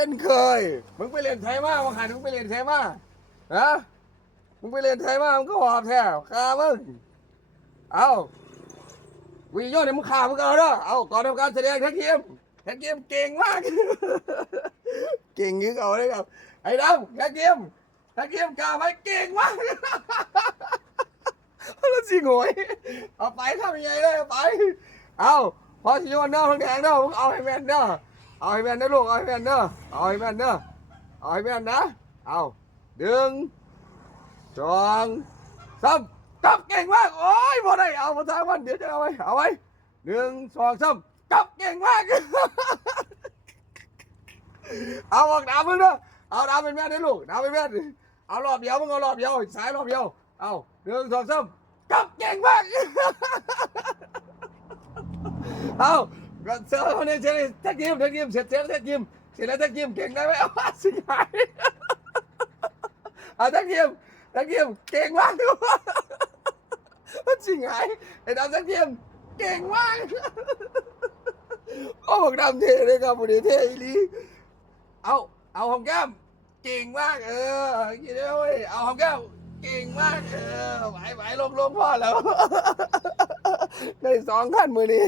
เล่นเคย มึงไปเรียนไทยมามึงหันมึงไปเรียนไทยมาฮะมึงไปเรียนไทยมามึงก็หอบแท้คามึง เอาวิโยเนี่ยมึงขามึงเอาเด้อเอาก่อนทำการแสดงแท็กทีมแท็กทีมเก่งมาก เก่งยิ่งเอาเลยครับ ไอ้ดำแท็กทีมแท็กทีมกล้าไหมเก่งมากแล้วสิงวยเอาไปทำยังไงเลยเอาไป เอาพอสิโยนเด้อทั้งแดงเด้อมึงเอาให้แมนเด้อ เอาให้แม่นนะลูกเอาให้แม่นเด้อเอาให้แม่นเด้อเอาให้แม่นนะเอาดึงสองสามจับเก่งมากโอ้ยพอได้เอามาทางมันเดี๋ยวจะเอาไว้เอาไว้หนึ่งสองสามจับเก่งมาก เอาออกดาวมึงเด้อเอาดาวเป็นแม่ได้ลูกดาวเป็นแม่เอารอบเดียวมึงเอารอบเดียวสายรอบเดียวเอาหนึ่งสองสามจับเก่งมาก เอา ก็เซอร์คนนี้เสร็จแท็กทีมแท็กทีมเสร็จเสร็จแท็กทีมเสร็จแล้วแท็กทีมเก่งได้ไหมเอาสิหายเอาแท็กทีมแท็กทีมเก่งมากสิหายไอ้ดาวแท็กทีมเก่งมากโอ้บอกดำเท่เลยครับบุรีเท่อีลีเอาเอาหอมแก้มเก่งมากเออกินได้เว้ยเอาหอมแก้มเก่งมากเออไหวไหวลงลงพ่อแล้ว ได้สองขั้นมือนี้